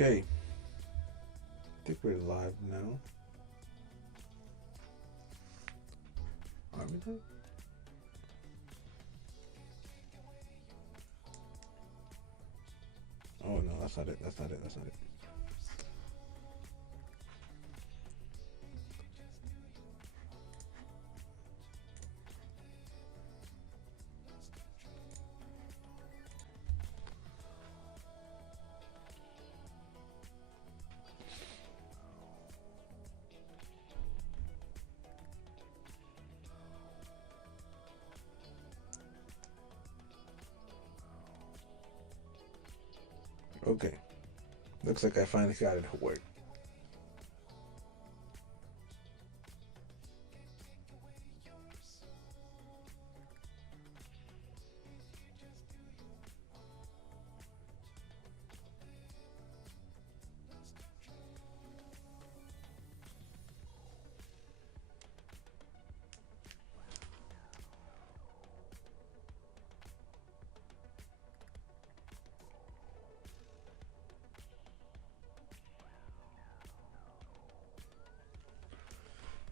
Okay. I think we're live now. Are we live? Oh no, that's not it. That's not it. That's not it. Okay. Looks like I finally got it to work.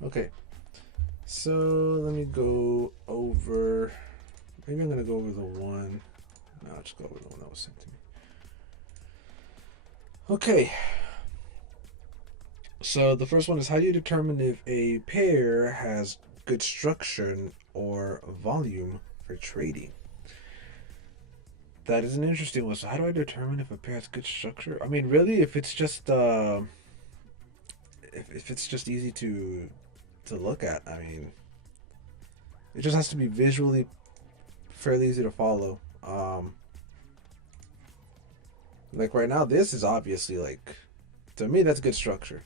Okay. So let me go over. Maybe I'm gonna go over the one. No, I'll just go over the one that was sent to me. Okay. So the first one is, how do you determine if a pair has good structure or volume for trading? That is an interesting one. So how do I determine if a pair has good structure? I mean, really, if it's just if it's just easy to look at, I mean, it just has to be visually fairly easy to follow. Like right now, this is obviously, like, to me, that's good structure.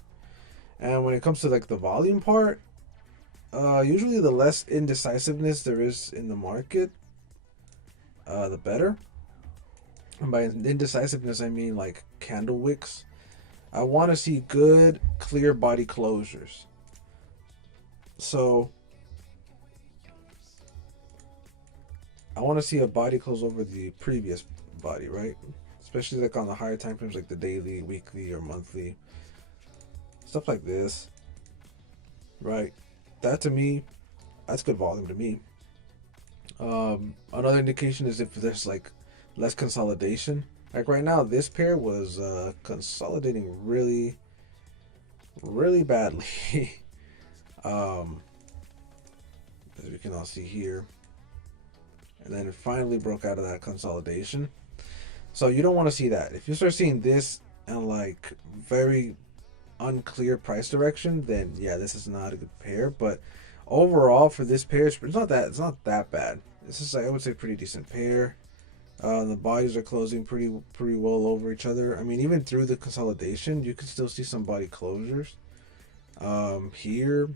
And when it comes to like the volume part, usually the less indecisiveness there is in the market, the better. And by indecisiveness, I mean like candle wicks. I want to see good, clear body closures. So I want to see a body close over the previous body, right? Especially like on the higher time frames, like the daily, weekly, or monthly. Stuff like this, right? That to me, that's good volume to me. Another indication is if there's like less consolidation. Like right now, this pair was consolidating really, really badly. As we can all see here. And then it finally broke out of that consolidation. So you don't want to see that. If you start seeing this and like very unclear price direction, then yeah, this is not a good pair. But overall for this pair, it's not that bad. This is, I would say, pretty decent pair. The bodies are closing pretty well over each other. I mean, even through the consolidation, you can still see some body closures. Here,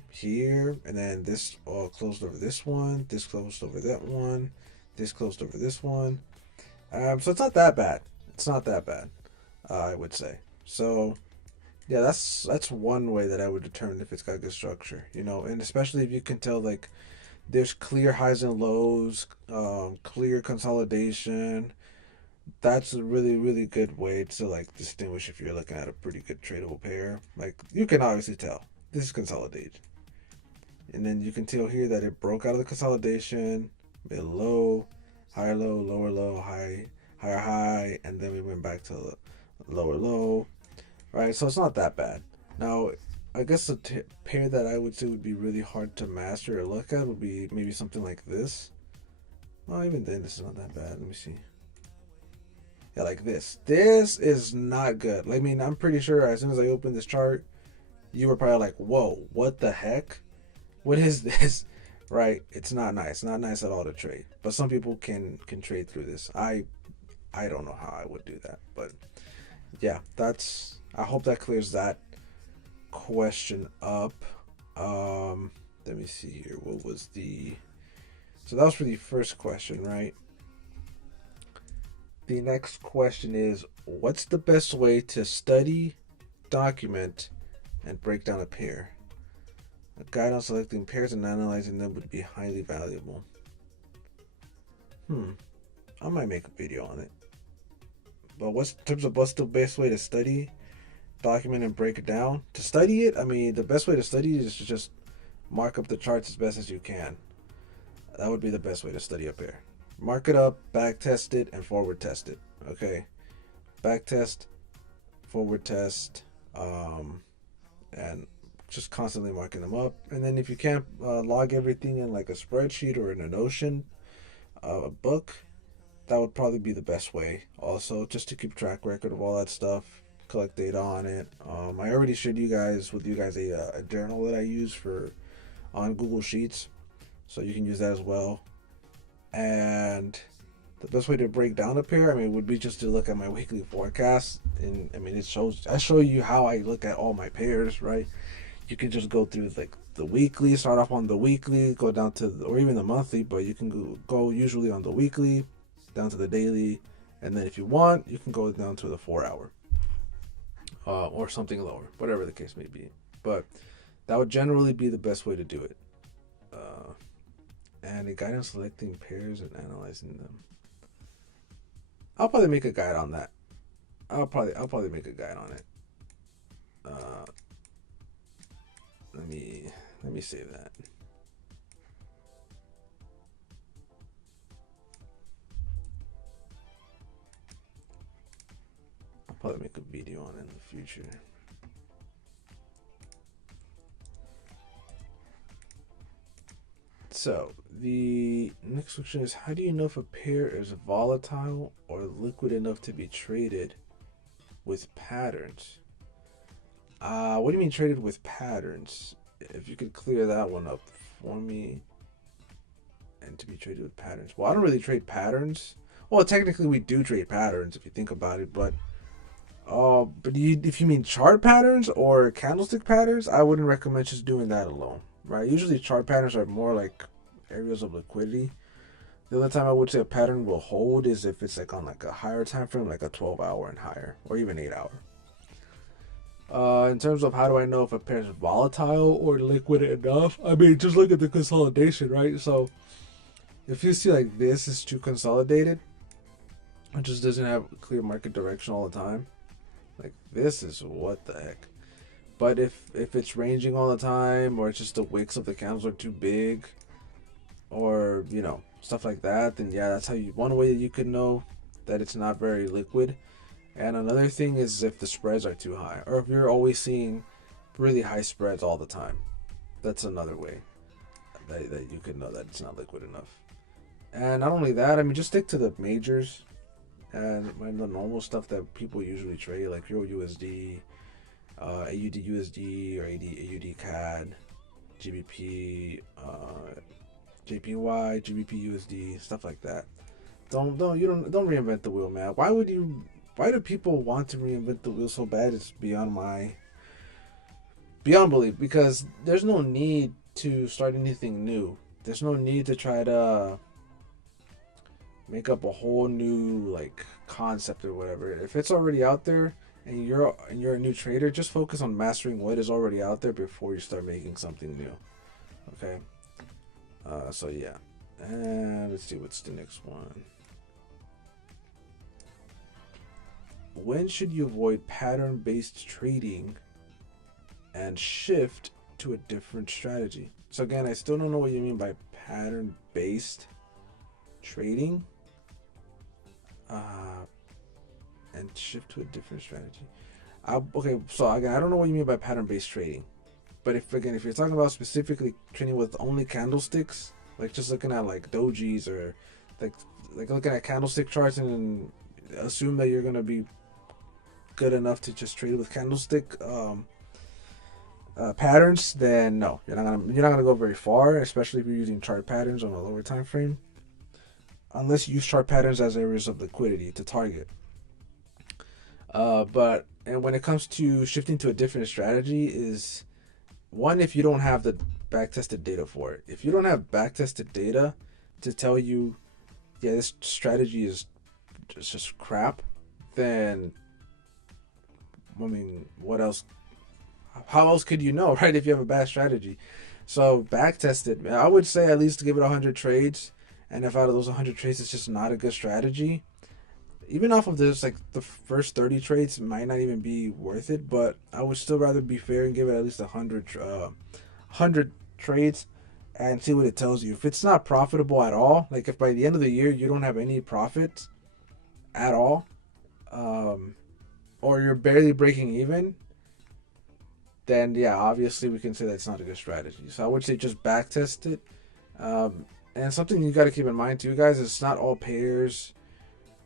and then this closed over this one. This closed over that one. This closed over this one. So it's not that bad. It's not that bad, I would say. So yeah, that's one way that I would determine if it's got good structure, you know, and especially if you can tell like there's clear highs and lows, clear consolidation. That's a really good way to like distinguish if you're looking at a pretty good tradable pair. Like you can obviously tell this is consolidated, and then you can tell here that it broke out of the consolidation, mid low, higher low, lower low, high, higher high, and then we went back to lower low. Right, so it's not that bad. Now, I guess the pair that I would say would be really hard to master or look at would be maybe something like this. Well, even then, this is not that bad. Let me see. Yeah, like this. This is not good. I mean, I'm pretty sure as soon as I opened this chart, you were probably like, whoa, what the heck? What is this? Right? It's not nice. Not nice at all to trade. But some people can trade through this. I don't know how I would do that. But yeah, I hope that clears that question up. Let me see here. What was so that was for the first question, right? The next question is, what's the best way to study, document, and break down a pair? A guide on selecting pairs and analyzing them would be highly valuable. I might make a video on it. But in terms of what's the best way to study document and break it down. To study it, I mean, the best way to study it is to just mark up the charts as best as you can. That would be the best way to study up here. Mark it up, back test it, and forward test it. Okay, back test, forward test, and just constantly marking them up. And then if you can't log everything in like a spreadsheet or in a Notion, a book, that would probably be the best way. Also, just to keep track record of all that stuff, collect data on it. I already shared you guys a journal that I use for on Google Sheets, so you can use that as well. And the best way to break down up here, I mean, would be just to look at my weekly forecast. And I mean, I show you how I look at all my pairs, right? You can just go through like the weekly, start off on the weekly, go down to or even the monthly, but you can go usually on the weekly, down to the daily, and then if you want, you can go down to the 4 hour, or something lower, whatever the case may be. But that would generally be the best way to do it. And a guide on selecting pairs and analyzing them. I'll probably make a guide on that. I'll probably make a guide on it. Let me save that. I'll probably make a video on it in the future. So the next question is, how do you know if a pair is volatile or liquid enough to be traded with patterns? What do you mean traded with patterns? If you could clear that one up for me. And to be traded with patterns. Well, I don't really trade patterns. Well, technically we do trade patterns if you think about it, but if you mean chart patterns or candlestick patterns, I wouldn't recommend just doing that alone, right? Usually chart patterns are more like areas of liquidity. The only time I would say a pattern will hold is if it's like on like a higher time frame, like a 12-hour and higher, or even 8-hour. In terms of how do I know if a pair is volatile or liquid enough, I mean, just look at the consolidation, right? So if you see like this is too consolidated, it just doesn't have clear market direction all the time. Like this is what the heck. But if it's ranging all the time, or it's just the wicks of the candles are too big, or stuff like that, then yeah, that's one way that you could know that it's not very liquid. And another thing is if the spreads are too high, or if you're always seeing really high spreads all the time. That's another way that you could know that it's not liquid enough. And not only that, I mean, just stick to the majors and the normal stuff that people usually trade, like Euro USD, AUD USD, or AUD CAD, GBP, JPY, GBP USD, stuff like that. Don't reinvent the wheel, man. Why do people want to reinvent the wheel so bad? It's beyond belief, because there's no need to start anything new. There's no need to try to make up a whole new like concept or whatever. If it's already out there and you're a new trader, just focus on mastering what is already out there before you start making something new. Okay. So yeah. And let's see what's the next one. When should you avoid pattern-based trading and shift to a different strategy? So again, I still don't know what you mean by pattern-based trading. And shift to a different strategy. Okay, so again, I don't know what you mean by pattern-based trading. But if you're talking about specifically trading with only candlesticks, like just looking at like dojis or like looking at candlestick charts and assume that you're gonna be good enough to just trade with candlestick patterns, then no, you're not gonna go very far, especially if you're using chart patterns on a lower time frame, unless you use chart patterns as areas of liquidity to target. But when it comes to shifting to a different strategy, is one, if you don't have the backtested data for it. If you don't have backtested data to tell you, yeah, this strategy is just crap, then I mean, what else? How else could you know, right? If you have a bad strategy. So backtested, I would say at least give it 100 trades. And if out of those 100 trades it's just not a good strategy, even off of this, like the first 30 trades might not even be worth it, but I would still rather be fair and give it at least 100 trades and see what it tells you. If it's not profitable at all, like if by the end of the year you don't have any profits at all, um, or you're barely breaking even, then yeah, obviously we can say that's not a good strategy. So I would say just back test it. And something you got to keep in mind too, guys, is not all pairs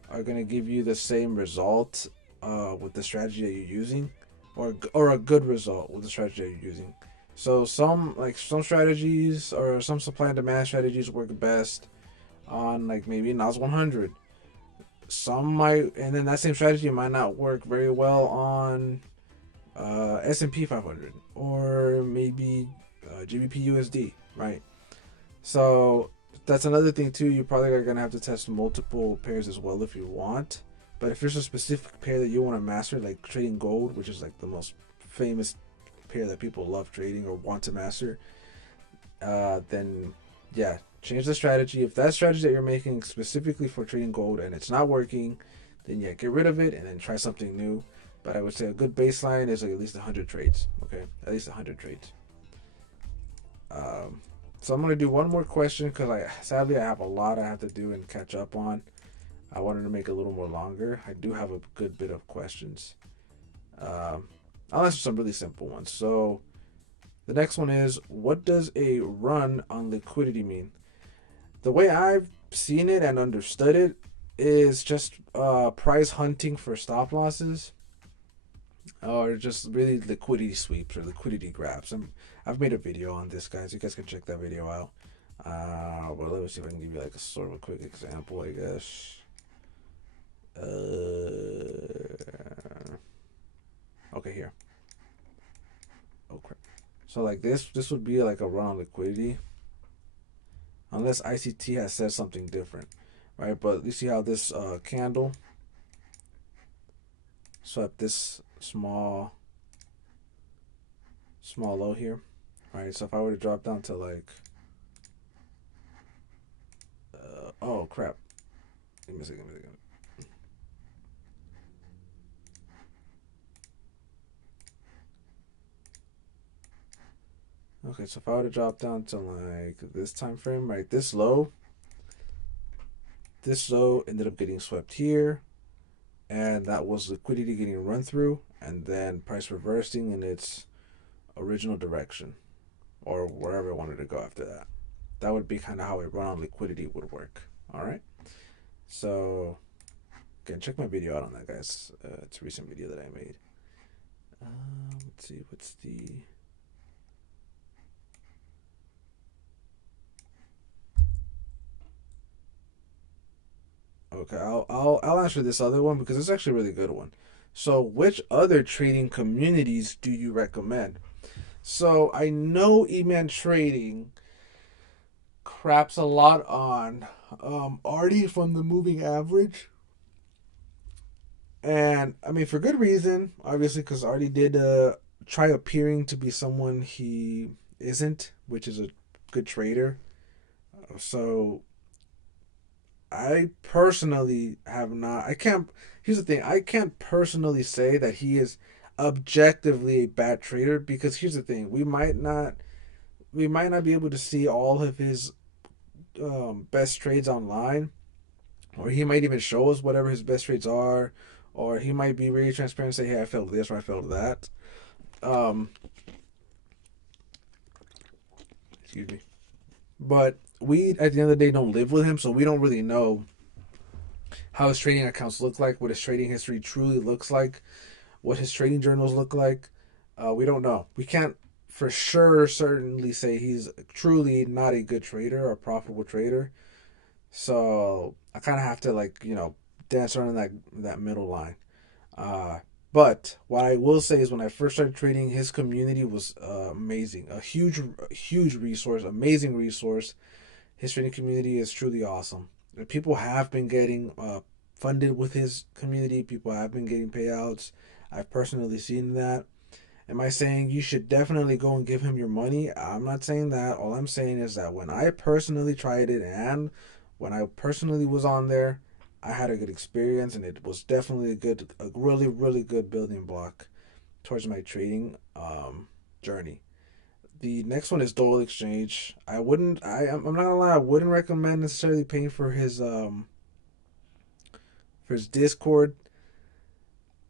are going to give you the same result with the strategy that you're using, or a good result with the strategy that you're using. So some strategies or some supply and demand strategies work best on like maybe NOS 100. Some might, and then that same strategy might not work very well on S&P 500 or maybe GBP USD, right? So that's another thing too. You probably are gonna have to test multiple pairs as well if you want. But if there's a specific pair that you want to master, like trading gold, which is like the most famous pair that people love trading or want to master, then yeah, change the strategy. If that strategy that you're making specifically for trading gold and it's not working, then yeah, get rid of it and then try something new. But I would say a good baseline is like at least 100 trades. Okay, at least 100 trades. So I'm gonna do one more question because sadly I have a lot I have to do and catch up on. I wanted to make it a little more longer. I do have a good bit of questions. I'll answer some really simple ones. So the next one is, what does a run on liquidity mean? The way I've seen it and understood it is just price hunting for stop losses, or just really liquidity sweeps or liquidity grabs. I've made a video on this, guys. You guys can check that video out. But let me see if I can give you like a sort of a quick example, I guess. Okay, here. Oh crap. So like this would be like a run on liquidity, unless ICT has said something different, right? But you see how this candle swept this small low here, right? So if I were to drop down to like, oh crap, give me a second. Okay, so if I were to drop down to like this time frame, right, this low ended up getting swept here, and that was liquidity getting run through, and then price reversing in its original direction, or wherever it wanted to go after that. That would be kind of how a run on liquidity would work. All right. So again, check my video out on that, guys. It's a recent video that I made. Let's see, what's the okay? I'll answer this other one because it's actually a really good one. So, which other trading communities do you recommend? So I know E-Man Trading craps a lot on Artie from the Moving Average, and I mean for good reason, obviously, because Artie did try appearing to be someone he isn't, which is a good trader. So I personally have not. I can't. Here's the thing. I can't personally say that he is objectively a bad trader because here's the thing. We might not be able to see all of his best trades online, or he might even show us whatever his best trades are, or he might be really transparent and say, "Hey, I failed this or I failed that." Um, excuse me. But we, at the end of the day, don't live with him, so we don't really know how his trading accounts look like, what his trading history truly looks like, what his trading journals look like. We don't know. We can't for sure certainly say he's truly not a good trader or a profitable trader. So I kind of have to dance around that middle line. Uh, but what I will say is when I first started trading, his community was amazing. A huge resource, amazing resource. His trading community is truly awesome. People have been getting funded with his community. People have been getting payouts. I've personally seen that. Am I saying you should definitely go and give him your money? I'm not saying that. All I'm saying is that when I personally tried it and when I personally was on there, I had a good experience, and it was definitely a really, really good building block towards my trading journey. The next one is Dole Exchange. I'm not gonna lie, I wouldn't recommend necessarily paying for his Discord.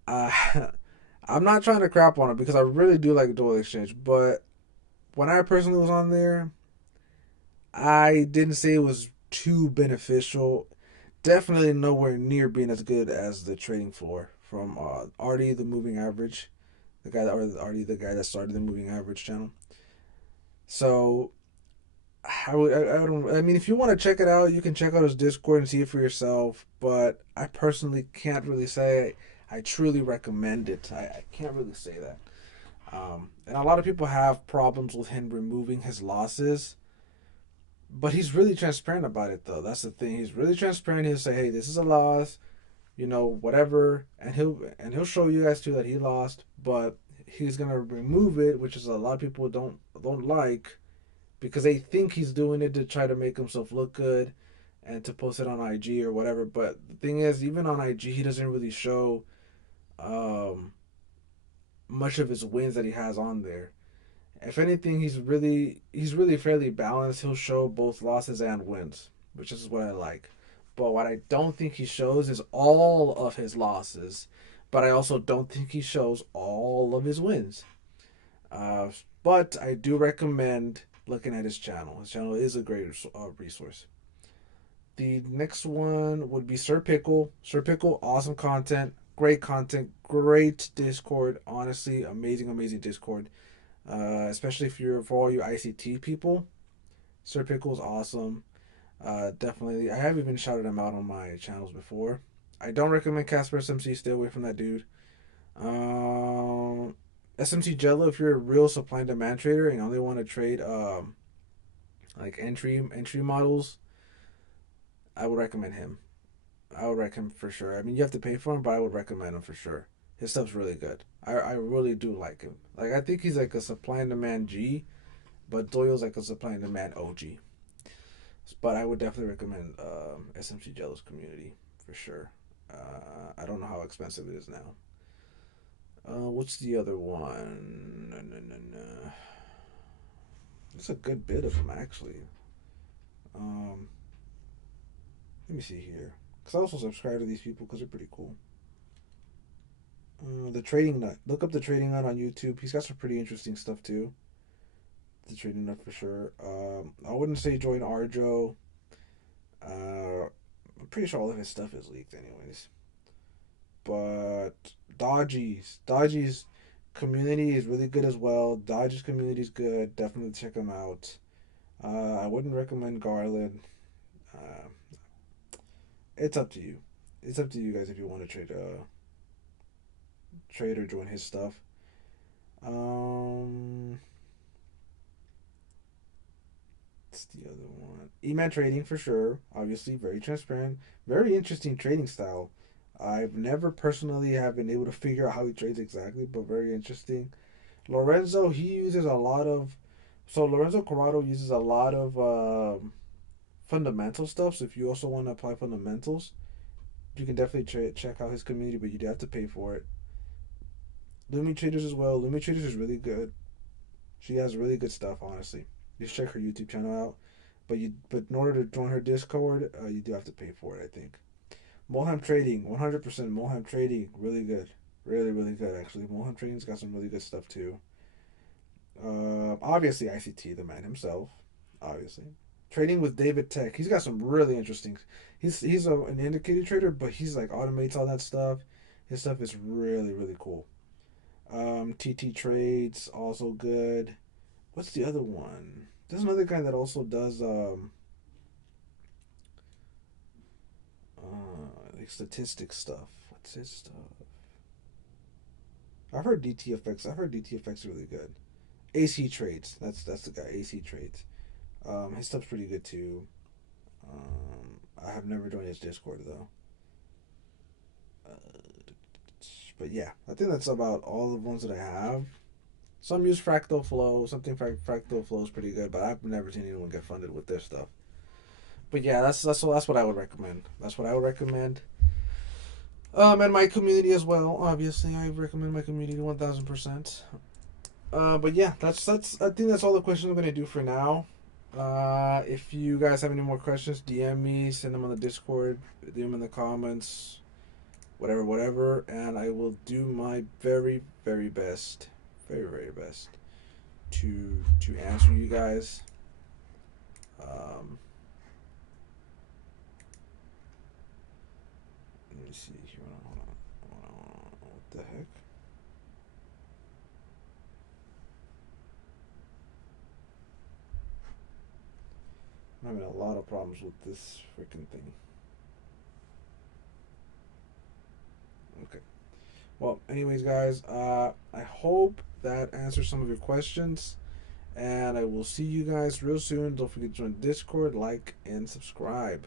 Uh, I'm not trying to crap on it because I really do like Dole Exchange, but when I personally was on there, I didn't say it was too beneficial. Definitely nowhere near being as good as the trading floor from Artie, the moving average, Artie, the guy that started the moving average channel. So I don't. I mean, if you want to check it out, you can check out his Discord and see it for yourself. But I personally can't really say I truly recommend it. I can't really say that. And a lot of people have problems with him removing his losses, but he's really transparent about it, though. That's the thing. He's really transparent. He'll say, "Hey, this is a loss, whatever," and he'll show you guys too that he lost, but he's gonna remove it, which is a lot of people don't like because they think he's doing it to try to make himself look good and to post it on IG or whatever. But the thing is, even on IG, he doesn't really show um, much of his wins that he has on there. If anything, he's really fairly balanced. He'll show both losses and wins, which is what I like. But what I don't think he shows is all of his losses. But I also don't think he shows all of his wins. Uh, but I do recommend looking at his channel. His channel is a great resource. The next one would be Sir Pickle. Sir Pickle, awesome content, great Discord. Honestly, amazing, amazing Discord. Especially if you're for all you ICT people. Sir Pickle's awesome. Definitely, I have even shouted him out on my channels before. I don't recommend Casper SMC. Stay away from that dude. Um, SMC Jello, if you're a real supply and demand trader and you only want to trade like entry models, I would recommend him. I would recommend him for sure. I mean, you have to pay for him, but I would recommend him for sure. His stuff's really good. I really do like him. Like I think he's like a supply and demand G, but Doyle's like a supply and demand OG. But I would definitely recommend SMC Jello's community for sure. I don't know how expensive it is now. What's the other one? No, no, no, no. There's a good bit of them actually. Um, Let me see here. Cause I also subscribe to these people because they're pretty cool. The Trading Nut. Look up the Trading Nut on YouTube. He's got some pretty interesting stuff too. The Trading Nut for sure. I wouldn't say join Arjo. I'm pretty sure all of his stuff is leaked anyways. But Dodgy's community is really good as well. Dodgy's community is good. Definitely check him out. I wouldn't recommend Garland. Uh, it's up to you. It's up to you guys if you want to trade or join his stuff. Um, what's the other one? Eman Trading for sure. Obviously, very transparent, very interesting trading style. I've never personally have been able to figure out how he trades exactly, but very interesting. Lorenzo, he uses a lot of. So Lorenzo Corrado uses a lot of fundamental stuff. So if you also want to apply fundamentals, you can definitely check out his community, but you do have to pay for it. Lumi Traders as well. Lumi Traders is really good. She has really good stuff, honestly. You should check her YouTube channel out. But in order to join her Discord, you do have to pay for it, I think. Mulham Trading, 100% Mulham Trading, really good. Really, really good, actually. Mulham Trading's got some really good stuff, too. Obviously, ICT, the man himself. Obviously. Trading with David Tech. He's got some really interesting. An indicator trader, but he's like automates all that stuff. His stuff is really, really cool. TT Trades, also good. What's the other one? There's another guy that also does like statistics stuff. What's his stuff? I've heard DTFX. I've heard DTFX really good. AC Trades. That's the guy. AC Trades. His stuff's pretty good too. I have never joined his Discord though. But yeah, I think that's about all the ones that I have. Some use Fractal Flow. Fractal Flow is pretty good, but I've never seen anyone get funded with their stuff. But yeah, that's what I would recommend. That's what I would recommend. And my community as well. Obviously, I recommend my community 1,000%. But yeah, that's I think that's all the questions I'm gonna do for now. If you guys have any more questions, DM me, send them on the Discord, DM them in the comments, whatever, and I will do my very, very best, very, very best to answer you guys. Let me see here. Hold on. What the heck? I'm having a lot of problems with this freaking thing. Okay. Well, anyways, guys, I hope that answers some of your questions. And I will see you guys real soon. Don't forget to join Discord, like, and subscribe.